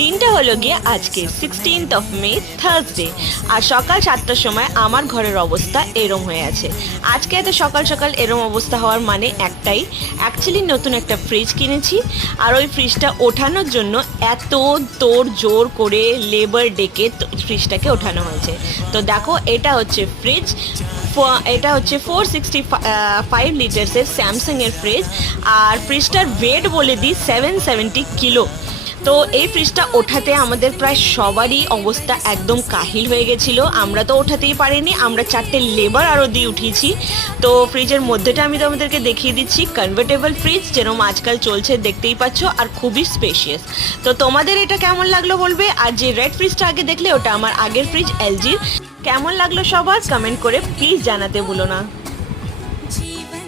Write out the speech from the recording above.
দিনটা হলো গিয়ে আজকে 16th অফ মে, থার্সডে। আর সকাল 7টার সময় আমার ঘরের অবস্থা এরম হয়ে আছে। আজকে এত সকাল সকাল এরম অবস্থা হওয়ার মানে একটাই, অ্যাকচুয়ালি নতুন একটা ফ্রিজ কিনেছি। আর ওই ফ্রিজটা ওঠানোর জন্য এত তোড় জোর করে লেবার ডেকে ফ্রিজটাকে ওঠানো হয়েছে। তো দেখো, এটা হচ্ছে ফ্রিজ, এটা হচ্ছে 465 লিটার্সের স্যামসাংয়ের ফ্রিজ। আর ফ্রিজটার ওয়েট বলে দিই 770 কিলো। তো এই ফ্রিজটা ওঠাতে আমাদের প্রায় সবারই অবস্থা একদম কাহিল হয়ে গেছিলো। আমরা তো ওঠাতেই পারিনি, আমরা 4টে লেবার আরও দিয়ে উঠিয়েছি। তো ফ্রিজের মধ্যেটা আমি তোমাদেরকে দেখিয়ে দিচ্ছি। কনভার্টেবল ফ্রিজ যেরকম আজকাল চলছে, দেখতেই পাচ্ছ, আর খুবই স্পেশিয়াস। তো তোমাদের এটা কেমন লাগলো বলবে। আর যে রেড ফ্রিজটা আগে দেখলে, ওটা আমার আগের ফ্রিজ এলজির। কেমন লাগলো সবার কমেন্ট করে প্লিজ জানাতে ভুলো না।